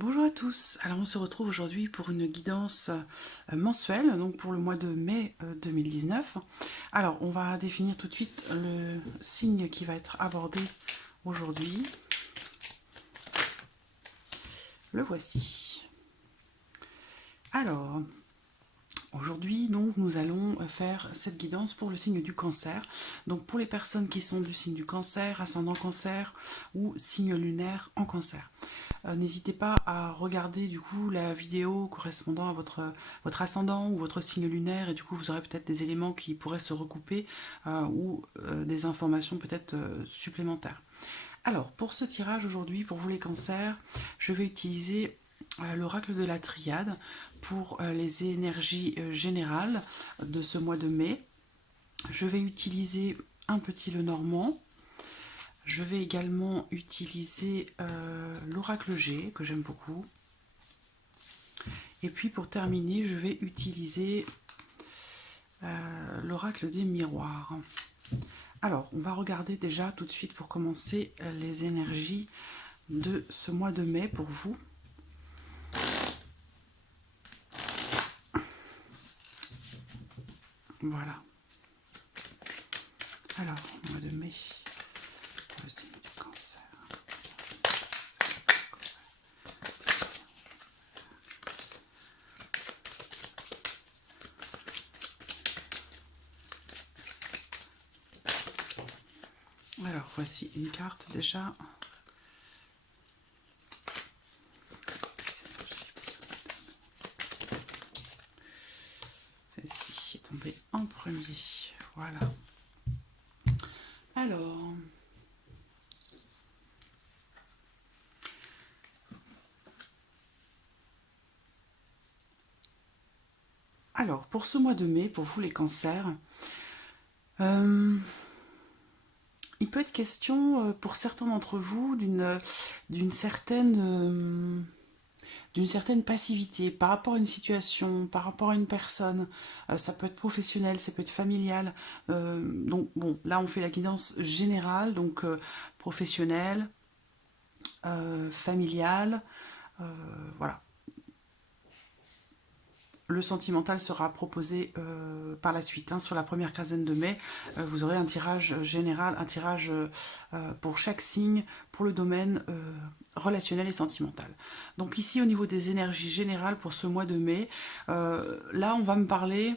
Bonjour à tous, alors on se retrouve aujourd'hui pour une guidance mensuelle, donc pour le mois de mai 2019. Alors on va définir tout de suite le signe qui va être abordé aujourd'hui. Le voici. Alors, aujourd'hui, donc, nous allons faire cette guidance pour le signe du cancer. Donc, pour les personnes qui sont du signe du cancer, ascendant cancer ou signe lunaire en cancer. N'hésitez pas à regarder du coup la vidéo correspondant à votre ascendant ou votre signe lunaire et du coup vous aurez peut-être des éléments qui pourraient se recouper ou des informations peut-être supplémentaires. Alors, pour ce tirage aujourd'hui, pour vous les cancers, je vais utiliser l'oracle de la triade pour les énergies générales de ce mois de mai. Je vais utiliser un petit Lenormand. Je vais également utiliser l'oracle G, que j'aime beaucoup. Et puis pour terminer, je vais utiliser l'oracle des miroirs. Alors, on va regarder déjà tout de suite pour commencer les énergies de ce mois de mai pour vous. Voilà. Alors, mois de mai, le signe du cancer. Alors, voici une carte déjà. Celle-ci est tombée en premier. Voilà. Alors, pour ce mois de mai, pour vous les cancers, il peut être question pour certains d'entre vous d'une certaine passivité par rapport à une situation, par rapport à une personne. Ça peut être professionnel, ça peut être familial. Donc bon, là on fait la guidance générale, donc professionnel, familial, voilà. Le sentimental sera proposé par la suite. Sur la première quinzaine de mai, vous aurez un tirage général, un tirage pour chaque signe, pour le domaine relationnel et sentimental. Donc ici, au niveau des énergies générales pour ce mois de mai, là, on va me parler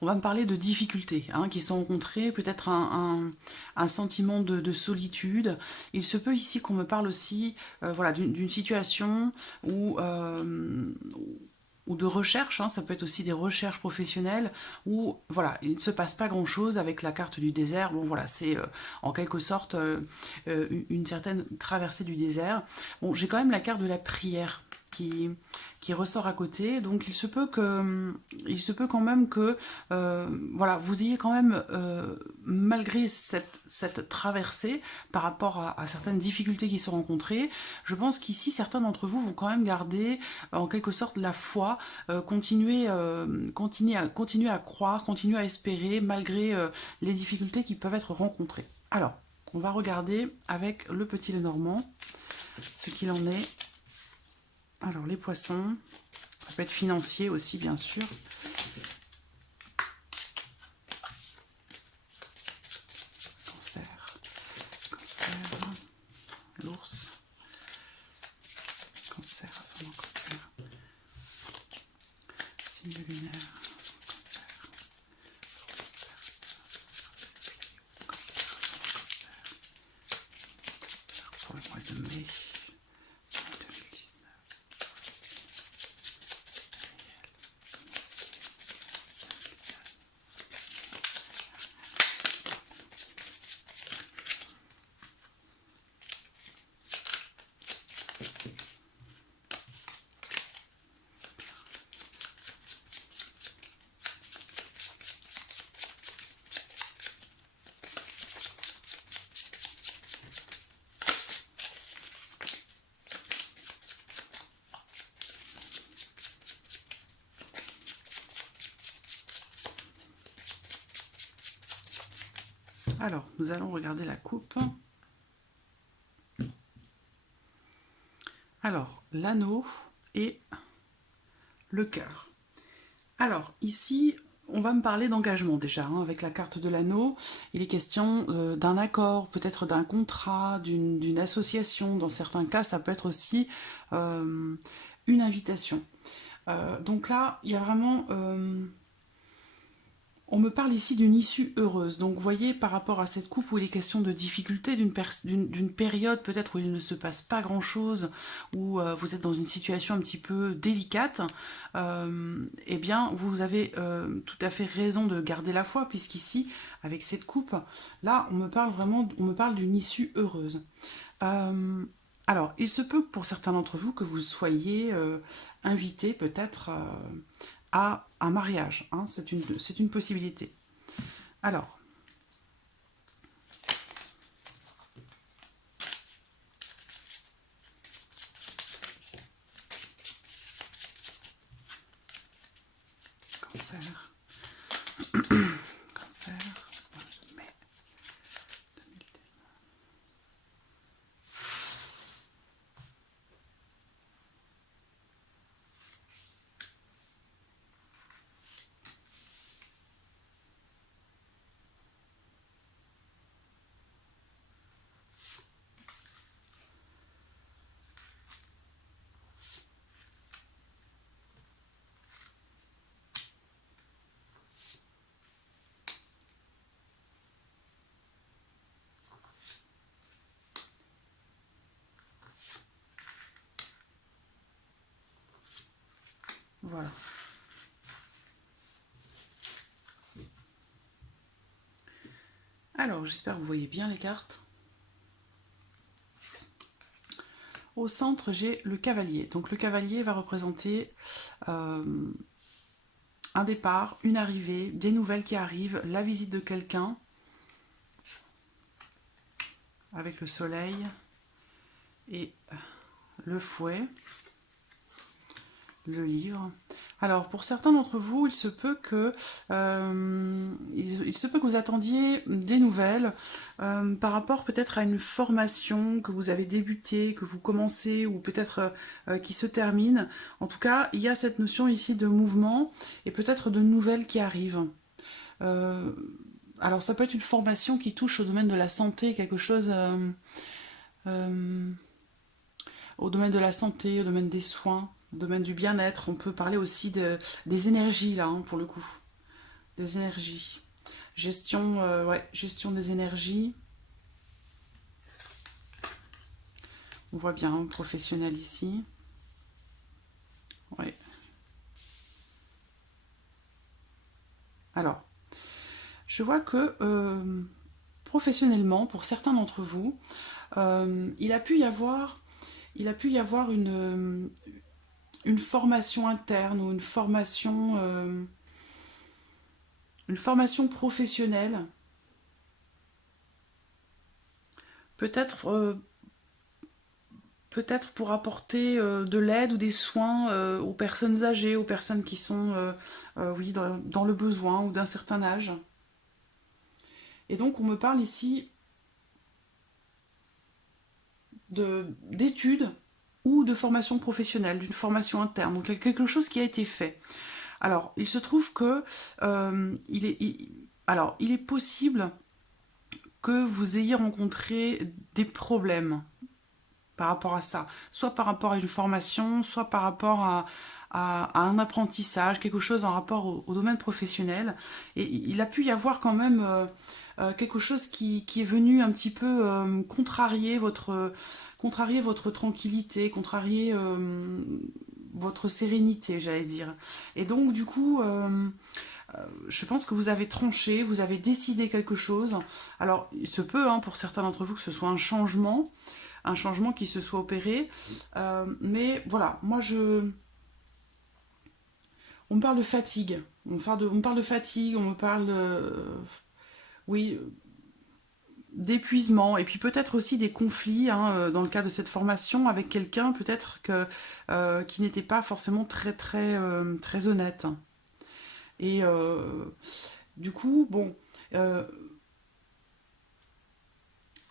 de difficultés qui sont rencontrées, peut-être un sentiment de solitude. Il se peut ici qu'on me parle aussi voilà, d'une situation ou de recherche, ça peut être aussi des recherches professionnelles où voilà, il ne se passe pas grand chose avec la carte du désert. Bon voilà, c'est en quelque sorte une certaine traversée du désert. Bon, j'ai quand même la carte de la prière qui ressort à côté, donc il se peut quand même que voilà, vous ayez quand même malgré cette traversée par rapport à certaines difficultés qui sont rencontrées, je pense qu'ici certains d'entre vous vont quand même garder en quelque sorte la foi, continuer à croire, continuer à espérer malgré les difficultés qui peuvent être rencontrées. Alors, on va regarder avec le petit Lenormand ce qu'il en est. Alors, les poissons, ça peut être financier aussi, bien sûr. Cancer, l'ours, cancer, ascendant cancer, signe lunaire, pour le mois de mai 2019. Alors, nous allons regarder la coupe. Alors, l'anneau et le cœur. Alors, ici, on va me parler d'engagement déjà, hein, avec la carte de l'anneau. Il est question d'un accord, peut-être d'un contrat, d'une association. Dans certains cas, ça peut être aussi une invitation. Donc là, il y a vraiment... on me parle ici d'une issue heureuse. Donc, vous voyez, par rapport à cette coupe où il est question de difficulté, d'une période peut-être où il ne se passe pas grand-chose, où vous êtes dans une situation un petit peu délicate, eh bien, vous avez tout à fait raison de garder la foi, puisqu'ici, avec cette coupe, là, on me parle vraiment, on me parle d'une issue heureuse. Euh, alors, il se peut pour certains d'entre vous que vous soyez invités peut-être à un mariage, hein, c'est une possibilité. Alors, cancer, cancer, mai 2019. Voilà. Alors, j'espère que vous voyez bien les cartes. Au centre, j'ai le cavalier. Donc le cavalier va représenter un départ, une arrivée, des nouvelles qui arrivent, la visite de quelqu'un, avec le soleil et le fouet, le livre. Alors, pour certains d'entre vous, il se peut que vous attendiez des nouvelles par rapport peut-être à une formation que vous avez débutée, que vous commencez ou peut-être qui se termine. En tout cas, il y a cette notion ici de mouvement et peut-être de nouvelles qui arrivent. Euh, alors, ça peut être une formation qui touche au domaine de la santé, quelque chose euh, au domaine de la santé, au domaine des soins, au domaine du bien-être. On peut parler aussi des énergies, là, hein, pour le coup. Des énergies. Gestion, ouais, gestion des énergies. On voit bien, hein, professionnel ici. Ouais. Alors, je vois que professionnellement, pour certains d'entre vous, il a pu y avoir, une formation interne ou une formation professionnelle, peut-être peut-être pour apporter de l'aide ou des soins aux personnes âgées, aux personnes qui sont oui, dans le besoin ou d'un certain âge. Et donc on me parle ici d'études ou de formation professionnelle, d'une formation interne, donc quelque chose qui a été fait. Alors, il se trouve que il est possible que vous ayez rencontré des problèmes par rapport à ça, soit par rapport à une formation, soit par rapport à un apprentissage, quelque chose en rapport au domaine professionnel. Et il a pu y avoir quand même quelque chose qui est venu un petit peu contrarier votre tranquillité, contrarier votre sérénité, j'allais dire. Et donc, du coup, je pense que vous avez tranché, vous avez décidé quelque chose. Alors, il se peut, hein, pour certains d'entre vous, que ce soit un changement qui se soit opéré. Mais voilà, on me parle de fatigue. On me parle de fatigue, on me parle, oui, d'épuisement. Et puis peut-être aussi des conflits, hein, dans le cas de cette formation avec quelqu'un, peut-être qui n'était pas forcément très honnête. Et du coup, bon, euh,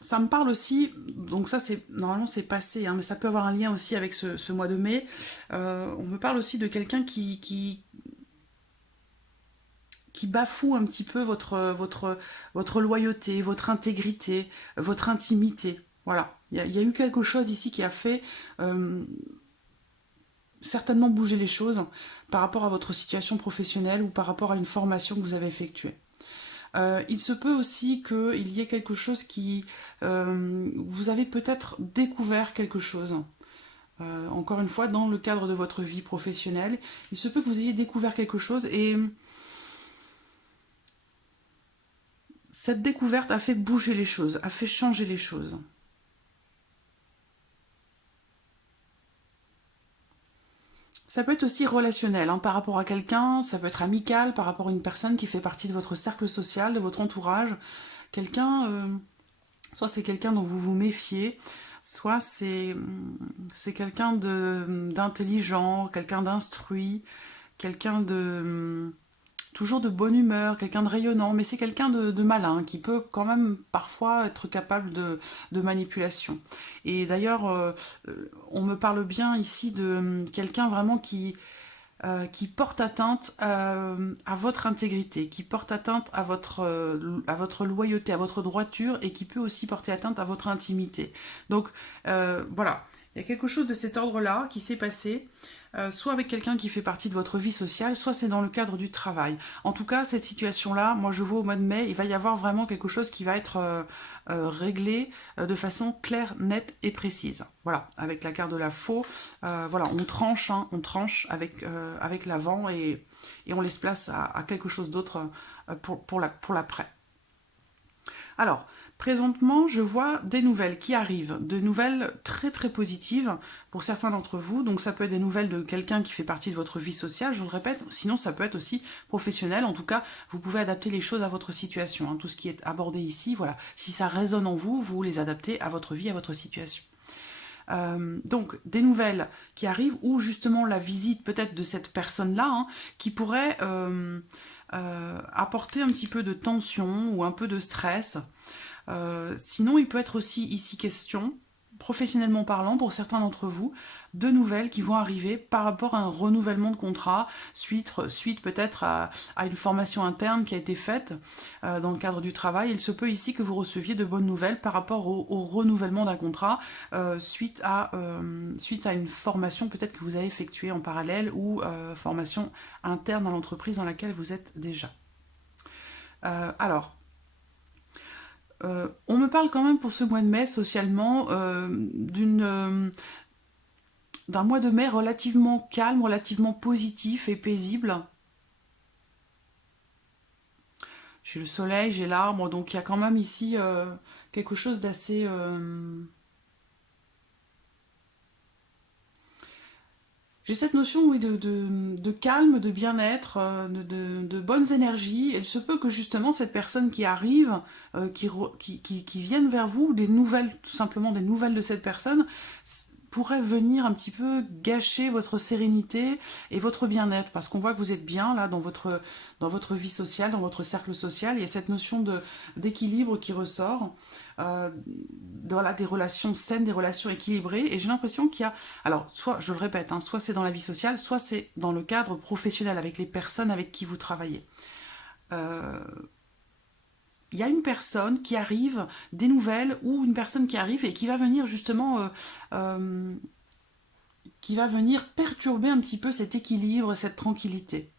ça me parle aussi, donc ça c'est normalement c'est passé, hein, mais ça peut avoir un lien aussi avec ce mois de mai. On me parle aussi de quelqu'un qui bafoue un petit peu votre loyauté, votre intégrité, votre intimité. Voilà, il y a eu quelque chose ici qui a fait certainement bouger les choses par rapport à votre situation professionnelle ou par rapport à une formation que vous avez effectuée. Il se peut aussi qu'il y ait quelque chose qui... vous avez peut-être découvert quelque chose. Encore une fois, dans le cadre de votre vie professionnelle, il se peut que vous ayez découvert quelque chose et cette découverte a fait bouger les choses, a fait changer les choses. Ça peut être aussi relationnel, hein, par rapport à quelqu'un, ça peut être amical, par rapport à une personne qui fait partie de votre cercle social, de votre entourage. Quelqu'un, soit c'est quelqu'un dont vous vous méfiez, soit c'est quelqu'un d'intelligent, quelqu'un d'instruit, quelqu'un de toujours de bonne humeur, quelqu'un de rayonnant, mais c'est quelqu'un de malin qui peut quand même parfois être capable de manipulation. Et d'ailleurs, on me parle bien ici de quelqu'un vraiment qui porte atteinte à votre intégrité, qui porte atteinte à votre loyauté, à votre droiture et qui peut aussi porter atteinte à votre intimité. Donc voilà, il y a quelque chose de cet ordre-là qui s'est passé. Soit avec quelqu'un qui fait partie de votre vie sociale, soit c'est dans le cadre du travail. En tout cas, cette situation-là, moi je vois au mois de mai, il va y avoir vraiment quelque chose qui va être réglé de façon claire, nette et précise. Voilà, avec la carte de la faux, voilà, on tranche, hein, on tranche avec l'avant et on laisse place à quelque chose d'autre pour l'après. Alors, présentement, je vois des nouvelles qui arrivent, des nouvelles très très positives pour certains d'entre vous. Donc ça peut être des nouvelles de quelqu'un qui fait partie de votre vie sociale, je vous le répète, sinon ça peut être aussi professionnel. En tout cas, vous pouvez adapter les choses à votre situation, hein. Tout ce qui est abordé ici, voilà, si ça résonne en vous, vous les adaptez à votre vie, à votre situation. Donc des nouvelles qui arrivent ou justement la visite peut-être de cette personne-là, hein, qui pourrait apporter un petit peu de tension ou un peu de stress. Sinon, il peut être aussi ici question, professionnellement parlant, pour certains d'entre vous, de nouvelles qui vont arriver par rapport à un renouvellement de contrat, suite peut-être à une formation interne qui a été faite dans le cadre du travail. Il se peut ici que vous receviez de bonnes nouvelles par rapport au renouvellement d'un contrat suite à une formation peut-être que vous avez effectuée en parallèle ou formation interne à l'entreprise dans laquelle vous êtes déjà. Alors, on me parle quand même pour ce mois de mai socialement d'un mois de mai relativement calme, relativement positif et paisible. J'ai le soleil, j'ai l'arbre, donc il y a quand même ici quelque chose d'assez... J'ai cette notion, oui, de calme, de bien-être, de bonnes énergies. Il se peut que justement cette personne qui arrive, qui vienne vers vous, des nouvelles, tout simplement des nouvelles de cette personne, pourrait venir un petit peu gâcher votre sérénité et votre bien-être. Parce qu'on voit que vous êtes bien là dans votre vie sociale, dans votre cercle social. Il y a cette notion d'équilibre qui ressort. Voilà, des relations saines, des relations équilibrées. Et j'ai l'impression qu'il y a... Alors, soit, je le répète, hein, soit c'est dans la vie sociale, soit c'est dans le cadre professionnel avec les personnes avec qui vous travaillez. Il y a une personne qui arrive, des nouvelles, ou une personne qui arrive et qui va venir justement... qui va venir perturber un petit peu cet équilibre, cette tranquillité.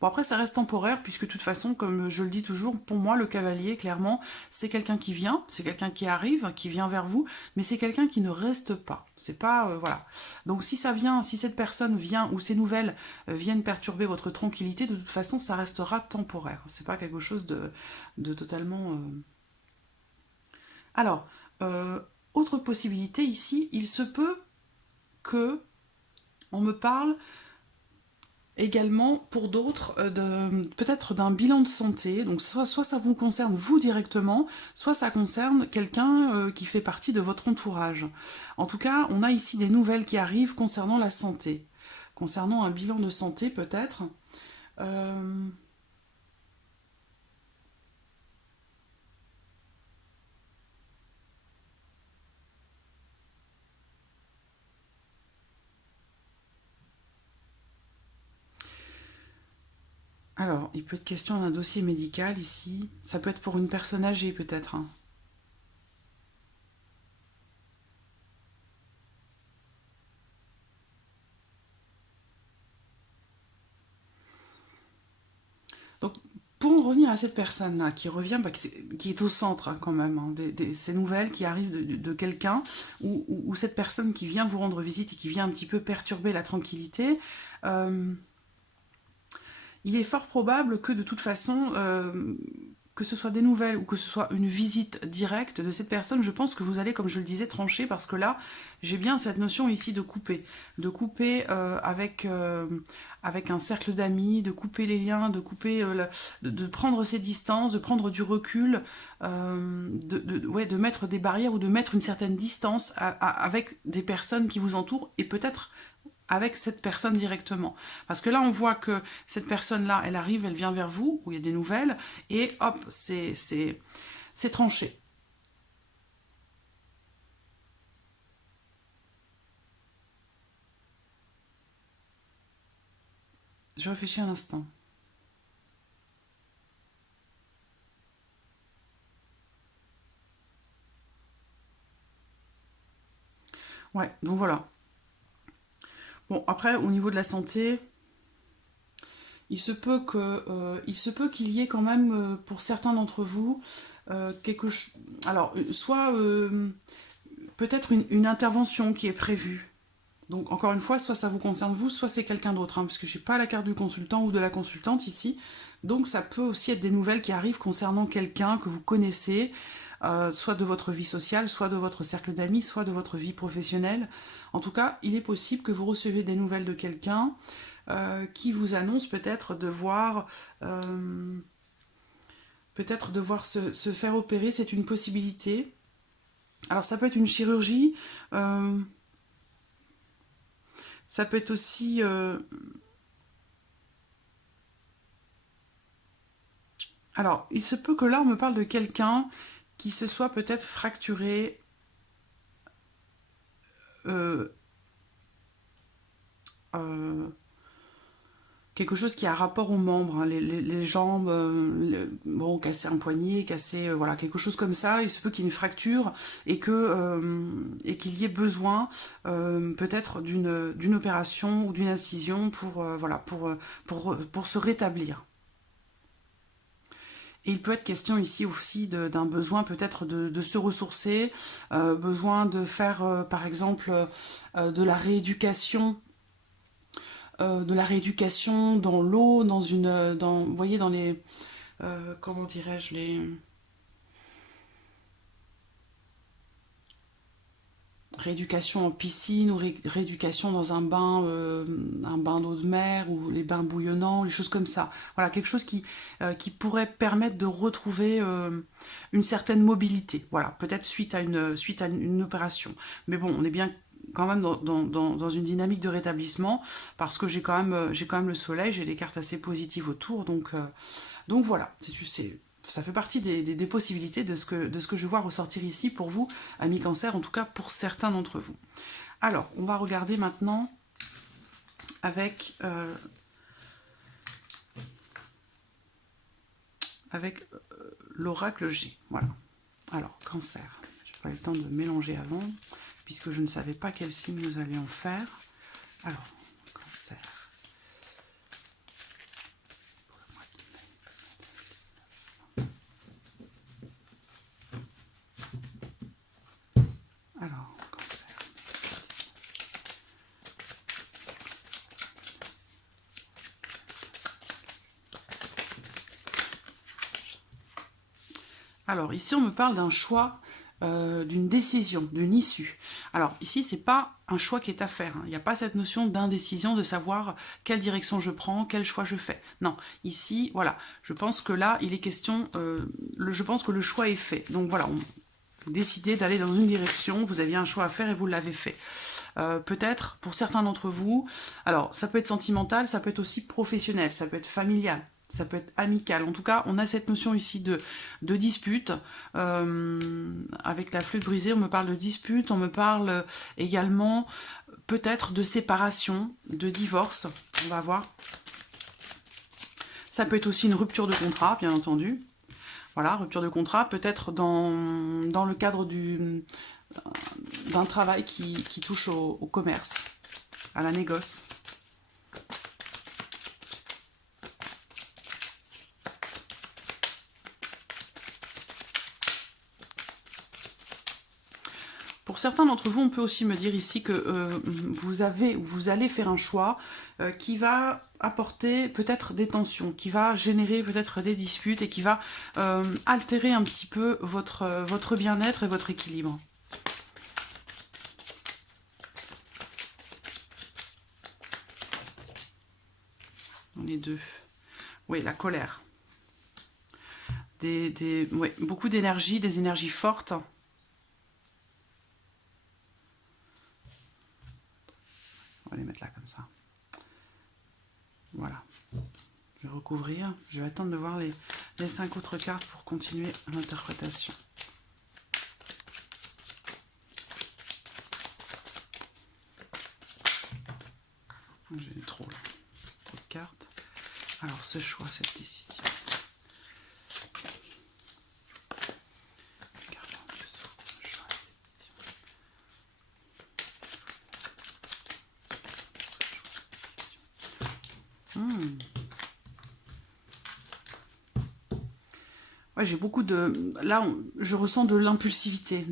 Bon, après, ça reste temporaire, puisque de toute façon, comme je le dis toujours, pour moi, le cavalier, clairement, c'est quelqu'un qui vient, c'est quelqu'un qui arrive, qui vient vers vous, mais c'est quelqu'un qui ne reste pas. C'est pas... voilà. Donc, si ça vient, si cette personne vient, ou ces nouvelles viennent perturber votre tranquillité, de toute façon, ça restera temporaire. C'est pas quelque chose de totalement... Alors, autre possibilité ici, il se peut que on me parle également pour d'autres peut-être d'un bilan de santé. Donc soit ça vous concerne vous directement, soit ça concerne quelqu'un qui fait partie de votre entourage. En tout cas, on a ici des nouvelles qui arrivent concernant la santé. Concernant un bilan de santé peut-être. Euh, Alors, il peut être question d'un dossier médical ici. Ça peut être pour une personne âgée peut-être, hein. Donc, pour en revenir à cette personne-là, qui revient, bah, qui est au centre hein, quand même, hein, ces nouvelles qui arrivent de quelqu'un, ou cette personne qui vient vous rendre visite et qui vient un petit peu perturber la tranquillité, euh, il est fort probable que de toute façon, que ce soit des nouvelles ou que ce soit une visite directe de cette personne, je pense que vous allez, comme je le disais, trancher parce que là, j'ai bien cette notion ici de couper avec un cercle d'amis, de couper les liens, de couper, de prendre ses distances, de prendre du recul, ouais, de mettre des barrières ou de mettre une certaine distance avec des personnes qui vous entourent et peut-être avec cette personne directement. Parce que là, on voit que cette personne-là, elle arrive, elle vient vers vous, où il y a des nouvelles, et hop, c'est tranché. Je réfléchis un instant. Ouais, donc voilà. Bon, après, au niveau de la santé, il se peut qu'il y ait quand même, pour certains d'entre vous, quelque chose... Alors, soit peut-être une intervention qui est prévue. Donc encore une fois, soit ça vous concerne vous, soit c'est quelqu'un d'autre, hein, parce que je n'ai pas la carte du consultant ou de la consultante ici. Donc ça peut aussi être des nouvelles qui arrivent concernant quelqu'un que vous connaissez, soit de votre vie sociale, soit de votre cercle d'amis, soit de votre vie professionnelle. En tout cas, il est possible que vous recevez des nouvelles de quelqu'un qui vous annonce peut-être de voir se faire opérer, c'est une possibilité. Alors ça peut être une chirurgie, euh, ça peut être aussi alors, il se peut que là, on me parle de quelqu'un qui se soit peut-être fracturé, euh, euh, quelque chose qui a rapport aux membres, hein, les jambes, bon, casser un poignet, casser, voilà, quelque chose comme ça. Il se peut qu'il y ait une fracture et qu'il y ait besoin peut-être d'une opération ou d'une incision pour, voilà, pour se rétablir. Et il peut être question ici aussi d'un besoin peut-être de se ressourcer, besoin de faire par exemple de la rééducation dans l'eau, vous voyez dans les, comment dirais-je, les rééducation en piscine ou rééducation dans un bain d'eau de mer ou les bains bouillonnants, les choses comme ça. Voilà, quelque chose qui pourrait permettre de retrouver une certaine mobilité. Voilà, peut-être suite à une opération. Mais bon, on est bien quand même dans une dynamique de rétablissement parce que j'ai quand même le soleil, j'ai des cartes assez positives autour, donc voilà, ça fait partie des possibilités de ce que je vois ressortir ici pour vous, amis cancer, en tout cas pour certains d'entre vous. Alors, on va regarder maintenant avec, avec l'oracle G. Voilà. Alors, cancer. Je n'ai pas eu le temps de mélanger avant, puisque je ne savais pas quel signe nous allions faire. Alors, cancer. Alors, cancer. Alors, ici, on me parle d'un choix, d'une décision, d'une issue. Alors, ici, c'est pas un choix qui est à faire, hein. Il n'y a pas cette notion d'indécision, de savoir quelle direction je prends, quel choix je fais. Non, ici, voilà, je pense que là, il est question, je pense que le choix est fait. Donc voilà, vous décidez d'aller dans une direction, vous aviez un choix à faire et vous l'avez fait. Peut-être, pour certains d'entre vous, alors ça peut être sentimental, ça peut être aussi professionnel, ça peut être familial, ça peut être amical. En tout cas, on a cette notion ici de dispute. Avec la flûte brisée, on me parle de dispute, on me parle également peut-être de séparation, de divorce. On va voir. Ça peut être aussi une rupture de contrat, bien entendu. Voilà, rupture de contrat, peut-être dans le cadre d'un travail qui touche au commerce, à la négoce. Pour certains d'entre vous, on peut aussi me dire ici que vous allez faire un choix qui va apporter peut-être des tensions, qui va générer peut-être des disputes et qui va altérer un petit peu votre bien-être et votre équilibre. Dans les deux. Oui, la colère. Ouais, beaucoup d'énergie, des énergies fortes. On va les mettre là comme ça. Voilà. Je vais recouvrir. Je vais attendre de voir les 5 autres cartes pour continuer l'interprétation. J'ai trop là. Trop de cartes. Alors, ce choix, cette décision. Ouais, j'ai beaucoup de... Là, je ressens de l'impulsivité,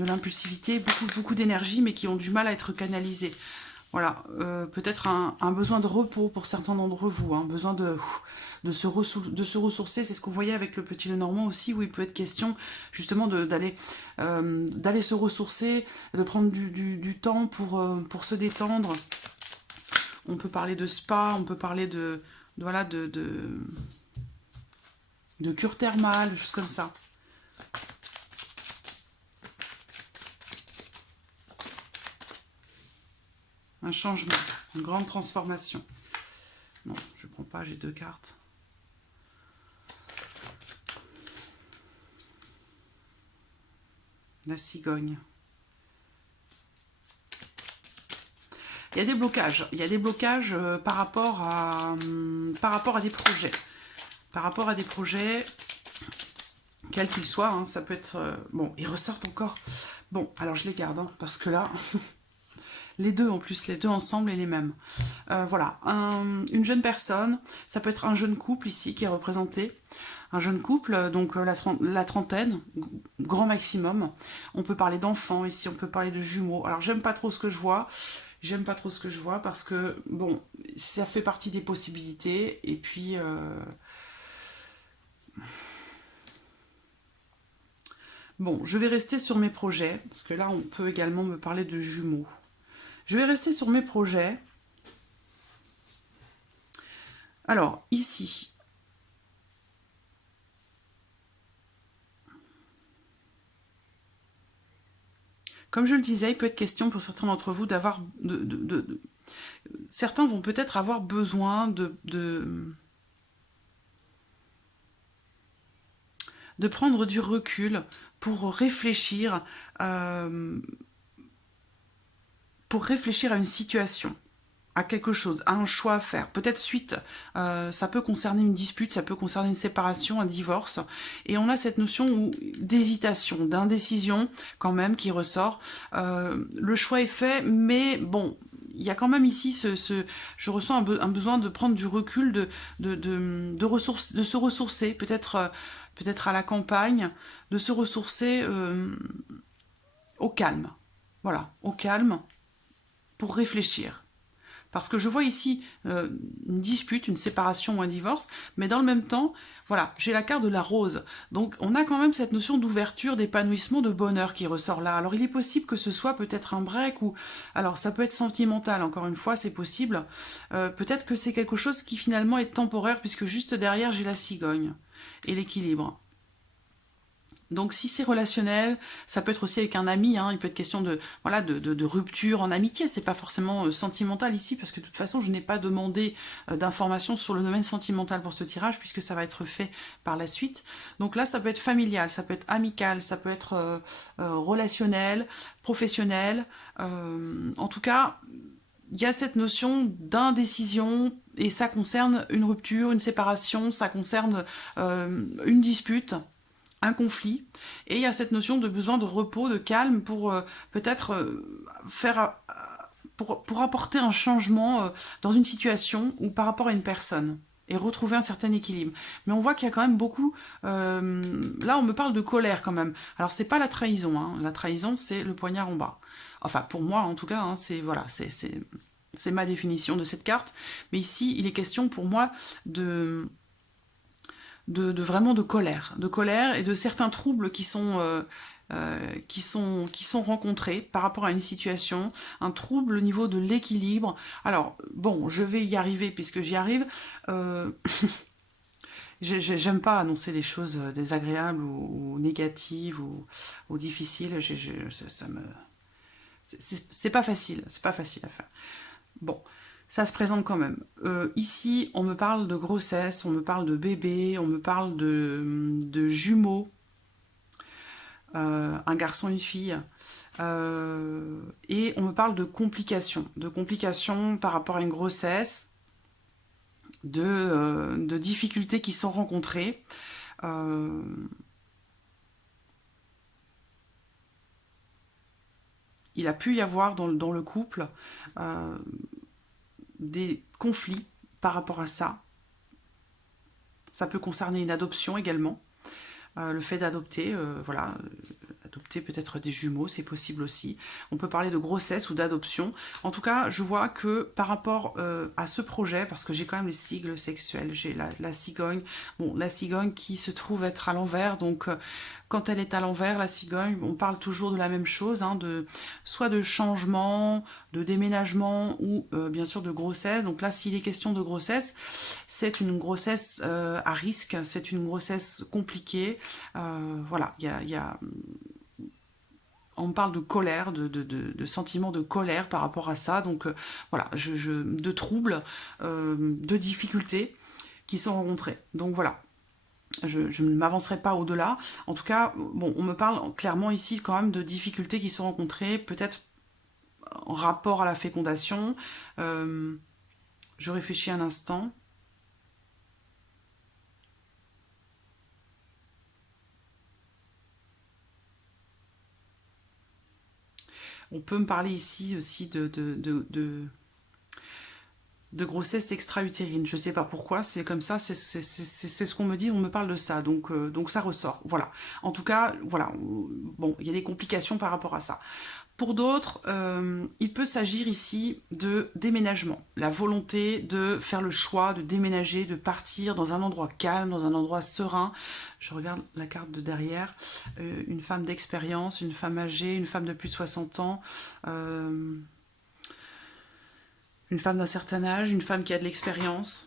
beaucoup d'énergie, mais qui ont du mal à être canalisées. Voilà, peut-être un besoin de repos pour certains d'entre vous, un besoin de se ressourcer. C'est ce qu'on voyait avec le petit Lenormand aussi, où il peut être question justement d'aller se ressourcer, de prendre du temps pour se détendre. On peut parler de spa, on peut parler de cure thermale, choses comme ça. Un changement, une grande transformation. Non, je ne prends pas, j'ai 2 cartes. La cigogne. Il y a des blocages par rapport à des projets. Par rapport à des projets, quels qu'ils soient, hein, ça peut être... bon, ils ressortent encore. Bon, alors je les garde, hein, parce que là... les deux en plus, les deux ensemble et les mêmes. Voilà, une jeune personne, ça peut être un jeune couple ici qui est représenté. Un jeune couple, donc la trentaine, grand maximum. On peut parler d'enfants ici, on peut parler de jumeaux. Alors j'aime pas trop ce que je vois. J'aime pas trop ce que je vois parce que, bon, ça fait partie des possibilités. Et puis... bon, je vais rester sur mes projets, parce que là, on peut également me parler de jumeaux. Je vais rester sur mes projets. Alors, ici. Comme je le disais, il peut être question pour certains d'entre vous d'avoir... certains vont peut-être avoir besoin de prendre du recul pour réfléchir à une situation, à quelque chose, à un choix à faire. Peut-être suite, ça peut concerner une dispute, ça peut concerner une séparation, un divorce. Et on a cette notion d'hésitation, d'indécision quand même qui ressort. Le choix est fait, mais bon... Il y a quand même ici, je ressens un besoin de prendre du recul, de se ressourcer, peut-être à la campagne, de se ressourcer au calme. Voilà, au calme, pour réfléchir. Parce que je vois ici une dispute, une séparation ou un divorce, mais dans le même temps, voilà, j'ai la carte de la rose. Donc on a quand même cette notion d'ouverture, d'épanouissement, de bonheur qui ressort là. Alors il est possible que ce soit peut-être un break ou... Alors ça peut être sentimental, encore une fois, c'est possible. Peut-être que c'est quelque chose qui finalement est temporaire, puisque juste derrière j'ai la cigogne et l'équilibre. Donc si c'est relationnel, ça peut être aussi avec un ami, hein, il peut être question de rupture en amitié, c'est pas forcément sentimental ici, parce que de toute façon je n'ai pas demandé d'informations sur le domaine sentimental pour ce tirage, puisque ça va être fait par la suite. Donc là ça peut être familial, ça peut être amical, ça peut être relationnel, professionnel, en tout cas... il y a cette notion d'indécision, et ça concerne une rupture, une séparation, ça concerne une dispute, un conflit, et il y a cette notion de besoin de repos, de calme pour peut-être faire pour apporter un changement dans une situation ou par rapport à une personne et retrouver un certain équilibre. Mais on voit qu'il y a quand même beaucoup... là, on me parle de colère quand même. Alors, c'est pas la trahison. Hein. La trahison, c'est le poignard en bas. Enfin, pour moi, en tout cas, hein, c'est voilà, c'est ma définition de cette carte. Mais ici, il est question pour moi de vraiment de colère et de certains troubles qui sont rencontrés par rapport à une situation, un trouble au niveau de l'équilibre. Alors, bon, je vais y arriver puisque j'y arrive. J'aime pas annoncer des choses désagréables ou négatives ou difficiles. Ça me... C'est pas facile, c'est pas facile à faire. Bon, ça se présente quand même. Ici, on me parle de grossesse, on me parle de bébé, on me parle de jumeaux, un garçon, une fille. Et on me parle de complications par rapport à une grossesse, de difficultés qui sont rencontrées. Il a pu y avoir dans le couple des conflits par rapport à ça. Ça peut concerner une adoption également. Le fait d'adopter, voilà, adopter peut-être des jumeaux, c'est possible aussi. On peut parler de grossesse ou d'adoption. En tout cas, je vois que par rapport à ce projet, parce que j'ai quand même les sigles sexuels, j'ai la cigogne, bon, la cigogne qui se trouve être à l'envers, donc quand elle est à l'envers, la cigogne, on parle toujours de la même chose, hein, soit de changement, de déménagement ou bien sûr de grossesse. Donc là, s'il est question de grossesse, c'est une grossesse à risque, c'est une grossesse compliquée. Voilà, on me parle de colère, de sentiments de colère par rapport à ça. Donc voilà, de troubles, de difficultés qui sont rencontrées. Donc voilà. Je ne m'avancerai pas au-delà. En tout cas, bon, on me parle clairement ici quand même de difficultés qui sont rencontrées, peut-être en rapport à la fécondation. Je réfléchis un instant. On peut me parler ici aussi de grossesse extra-utérine. Je sais pas pourquoi, c'est comme ça, c'est ce qu'on me dit, on me parle de ça, donc ça ressort. Voilà. En tout cas, voilà. Bon, il y a des complications par rapport à ça. Pour d'autres, il peut s'agir ici de déménagement. La volonté de faire le choix de déménager, de partir dans un endroit calme, dans un endroit serein. Je regarde la carte de derrière. Une femme d'expérience, une femme âgée, une femme de plus de 60 ans. Une femme d'un certain âge, une femme qui a de l'expérience.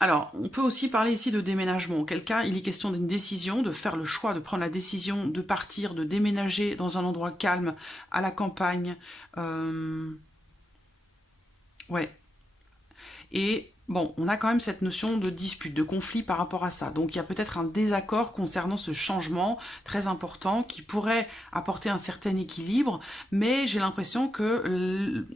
Alors, on peut aussi parler ici de déménagement. Auquel cas, il est question d'une décision, de faire le choix, de prendre la décision de partir, de déménager dans un endroit calme, à la campagne. Ouais. Et bon, on a quand même cette notion de dispute, de conflit par rapport à ça. Donc il y a peut-être un désaccord concernant ce changement très important qui pourrait apporter un certain équilibre, mais j'ai l'impression que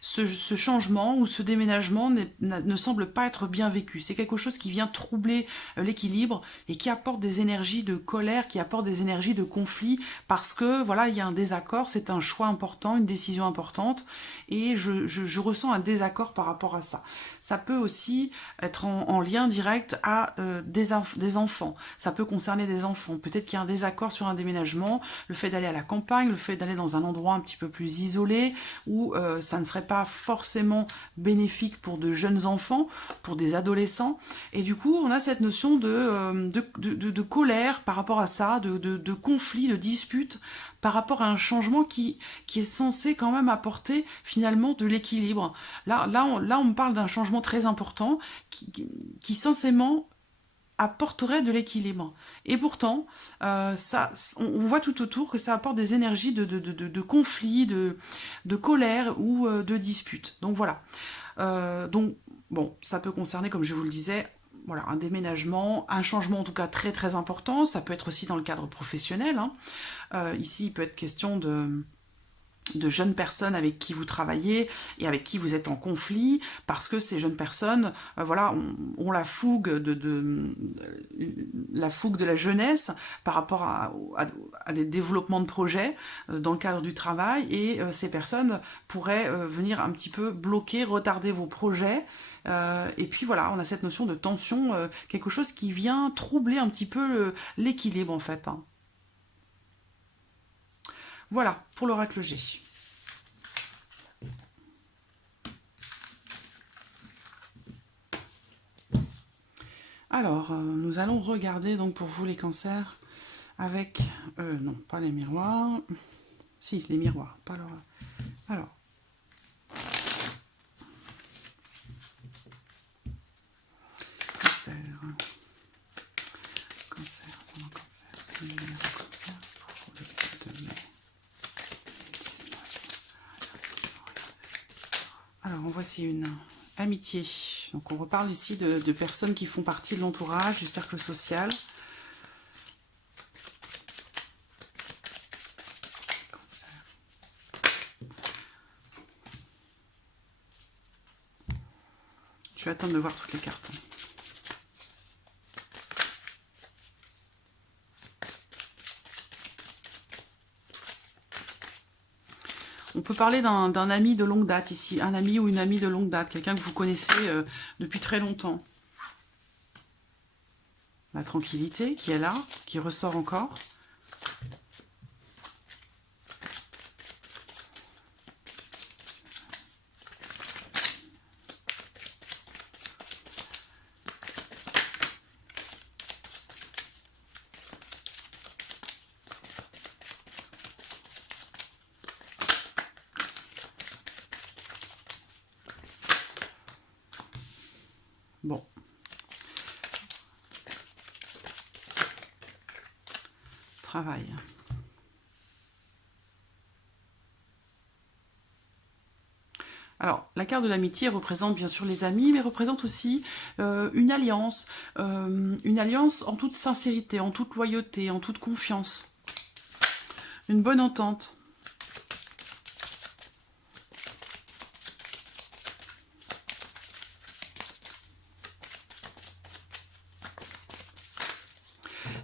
ce changement ou ce déménagement ne semble pas être bien vécu. C'est quelque chose qui vient troubler l'équilibre et qui apporte des énergies de colère, qui apporte des énergies de conflit parce que voilà, il y a un désaccord, c'est un choix important, une décision importante et je ressens un désaccord par rapport à ça. Ça peut aussi être en lien direct à des enfants. Ça peut concerner des enfants. Peut-être qu'il y a un désaccord sur un déménagement, le fait d'aller à la campagne, le fait d'aller dans un endroit un petit peu plus isolé où ça ne serait pas forcément bénéfique pour de jeunes enfants, pour des adolescents. Et du coup, on a cette notion de colère par rapport à ça, de conflit, de dispute par rapport à un changement qui est censé quand même apporter finalement de l'équilibre. Là, on me parle d'un changement très important qui censément apporterait de l'équilibre. Et pourtant, on voit tout autour que ça apporte des énergies de conflit, de colère ou de dispute. Donc voilà. Donc, bon, ça peut concerner, comme je vous le disais, voilà, un déménagement, un changement en tout cas très très important. Ça peut être aussi dans le cadre professionnel. Hein. Ici, il peut être question de jeunes personnes avec qui vous travaillez et avec qui vous êtes en conflit, parce que ces jeunes personnes, voilà, ont la fougue la fougue de la jeunesse par rapport à des développements de projets dans le cadre du travail, et ces personnes pourraient venir un petit peu bloquer, retarder vos projets. Et puis voilà, on a cette notion de tension, quelque chose qui vient troubler un petit peu l'équilibre en fait, hein. Voilà, pour l'oracle G. Alors, nous allons regarder donc pour vous les cancers avec... non, pas les miroirs. Si, les miroirs, pas leur... Alors. Cancer. Cancer, c'est mon cancer. C'est le cancer pour le 2 mai. 19. Alors, en voici une. Amitié. Donc, on reparle ici de personnes qui font partie de l'entourage, du cercle social. Cancer. Je vais attendre de voir toutes les cartes. On peut parler d'un ami de longue date ici, un ami ou une amie de longue date, quelqu'un que vous connaissez depuis très longtemps. La tranquillité qui est là, qui ressort encore. Bon. Travail. Alors, la carte de l'amitié représente bien sûr les amis, mais représente aussi une alliance en toute sincérité, en toute loyauté, en toute confiance. Une bonne entente.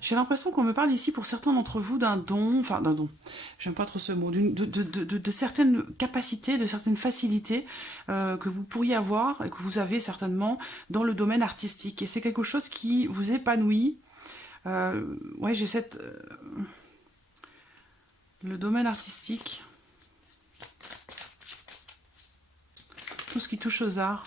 J'ai l'impression qu'on me parle ici pour certains d'entre vous d'un don, enfin d'un don, j'aime pas trop ce mot, de certaines capacités, de certaines facilités que vous pourriez avoir et que vous avez certainement dans le domaine artistique. Et c'est quelque chose qui vous épanouit. Ouais, j'ai cette... le domaine artistique, tout ce qui touche aux arts.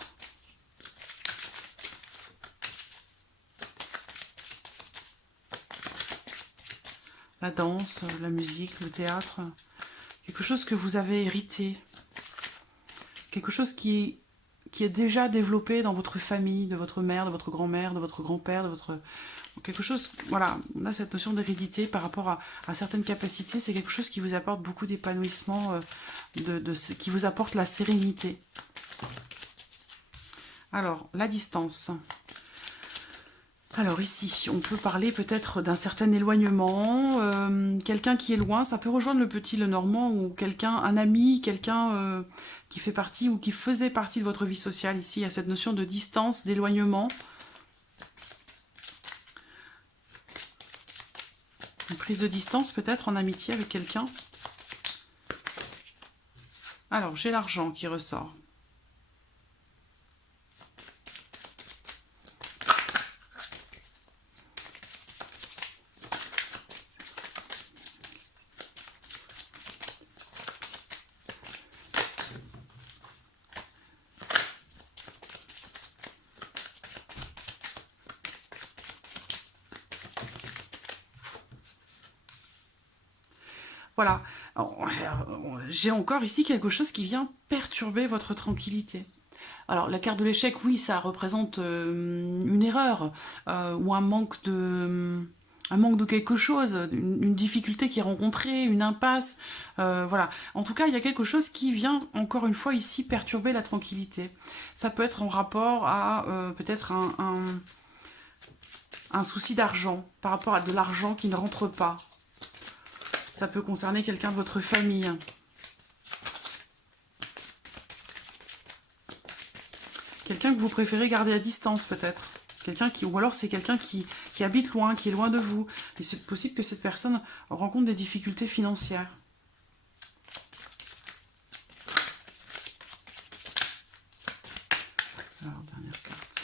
La danse, la musique, le théâtre, quelque chose que vous avez hérité, quelque chose qui est déjà développé dans votre famille, de votre mère, de votre grand-mère, de votre grand-père, de votre... Quelque chose, voilà, on a cette notion d'hérédité par rapport à certaines capacités, c'est quelque chose qui vous apporte beaucoup d'épanouissement, qui vous apporte la sérénité. Alors, la distance. Alors ici, on peut parler peut-être d'un certain éloignement, quelqu'un qui est loin, ça peut rejoindre le petit Lenormand, ou quelqu'un, un ami, quelqu'un qui fait partie ou qui faisait partie de votre vie sociale. Ici, il y a cette notion de distance, d'éloignement. Une prise de distance peut-être en amitié avec quelqu'un. Alors, j'ai l'argent qui ressort. Voilà, j'ai encore ici quelque chose qui vient perturber votre tranquillité. Alors, la carte de l'échec, oui, ça représente une erreur ou un manque de quelque chose, une difficulté qui est rencontrée, une impasse, voilà. En tout cas, il y a quelque chose qui vient, encore une fois, ici, perturber la tranquillité. Ça peut être en rapport à peut-être un souci d'argent, par rapport à de l'argent qui ne rentre pas. Ça peut concerner quelqu'un de votre famille. Quelqu'un que vous préférez garder à distance, peut-être. Quelqu'un qui, ou alors c'est quelqu'un qui habite loin, qui est loin de vous. Et c'est possible que cette personne rencontre des difficultés financières. Alors, dernière carte.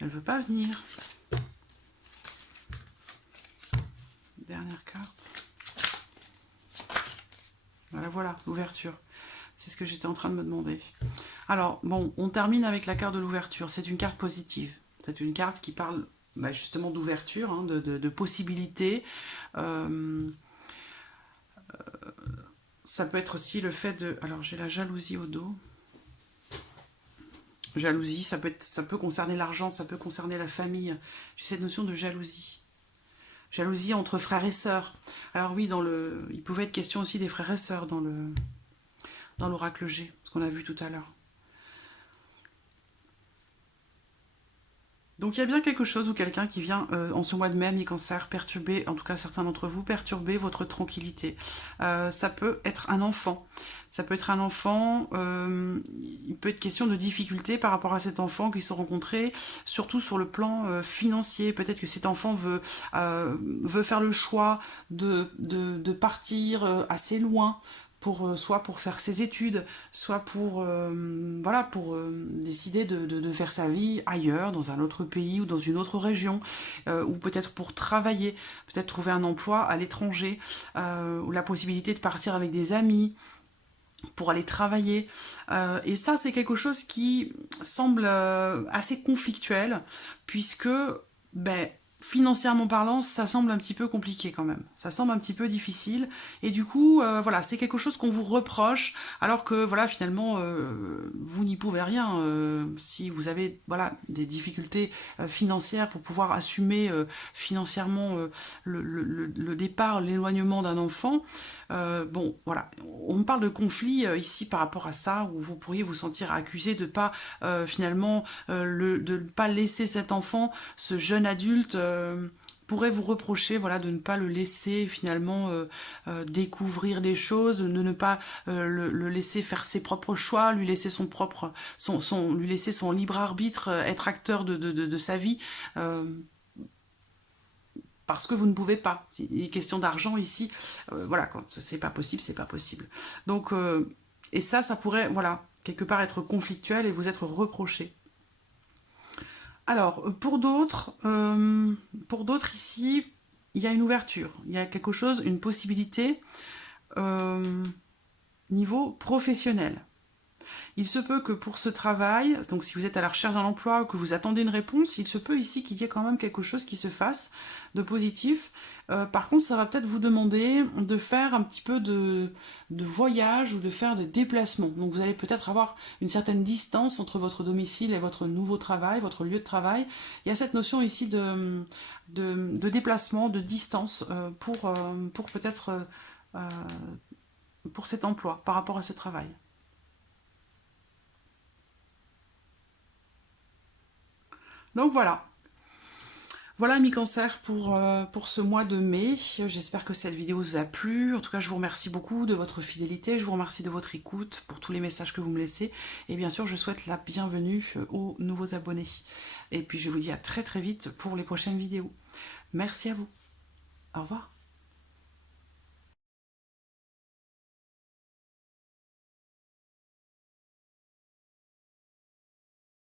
Elle veut pas venir. Dernière carte. Voilà, l'ouverture. C'est ce que j'étais en train de me demander. Alors, bon, on termine avec la carte de l'ouverture. C'est une carte positive. C'est une carte qui parle justement d'ouverture, hein, de possibilités. Ça peut être aussi le fait de... Alors, j'ai la jalousie au dos. Jalousie, ça peut concerner l'argent, ça peut concerner la famille. J'ai cette notion de jalousie. Jalousie entre frères et sœurs. Alors oui, il pouvait être question aussi des frères et sœurs dans l'oracle G, ce qu'on a vu tout à l'heure. Donc il y a bien quelque chose ou quelqu'un qui vient en ce mois de mai, mi-cancer, perturber, en tout cas certains d'entre vous, perturber votre tranquillité. Ça peut être un enfant. Ça peut être un enfant, il peut être question de difficultés par rapport à cet enfant qui se rencontrait, surtout sur le plan financier. Peut-être que cet enfant veut faire le choix de partir assez loin, soit pour faire ses études, soit pour décider de faire sa vie ailleurs, dans un autre pays ou dans une autre région, ou peut-être pour travailler, peut-être trouver un emploi à l'étranger, ou la possibilité de partir avec des amis pour aller travailler. Et ça, c'est quelque chose qui semble assez conflictuel, puisque financièrement parlant, ça semble un petit peu compliqué quand même. Ça semble un petit peu difficile. Et du coup, voilà, c'est quelque chose qu'on vous reproche, alors que voilà, finalement, vous n'y pouvez rien. Si vous avez des difficultés financières pour pouvoir assumer financièrement le départ, l'éloignement d'un enfant, bon, voilà, on parle de conflit ici par rapport à ça, où vous pourriez vous sentir accusé de pas finalement de ne pas laisser cet enfant, ce jeune adulte, pourrait vous reprocher de ne pas le laisser finalement découvrir des choses, de ne pas le laisser faire ses propres choix, lui laisser lui laisser son libre arbitre, être acteur de sa vie, parce que vous ne pouvez pas. Il est question d'argent ici, voilà, quand c'est pas possible, c'est pas possible. Donc, et ça pourrait, quelque part être conflictuel et vous être reproché. Alors, pour d'autres ici, il y a une ouverture, il y a quelque chose, une possibilité niveau professionnel. Il se peut que pour ce travail, donc si vous êtes à la recherche d'un emploi ou que vous attendez une réponse, il se peut ici qu'il y ait quand même quelque chose qui se fasse de positif. Par contre, ça va peut-être vous demander de faire un petit peu de voyage ou de faire des déplacements. Donc vous allez peut-être avoir une certaine distance entre votre domicile et votre nouveau travail, votre lieu de travail. Il y a cette notion ici de déplacement, de distance pour peut-être pour cet emploi, par rapport à ce travail. Donc voilà. Voilà mi-cancer pour ce mois de mai. J'espère que cette vidéo vous a plu. En tout cas, je vous remercie beaucoup de votre fidélité. Je vous remercie de votre écoute, pour tous les messages que vous me laissez. Et bien sûr, je souhaite la bienvenue aux nouveaux abonnés. Et puis, je vous dis à très très vite pour les prochaines vidéos. Merci à vous. Au revoir.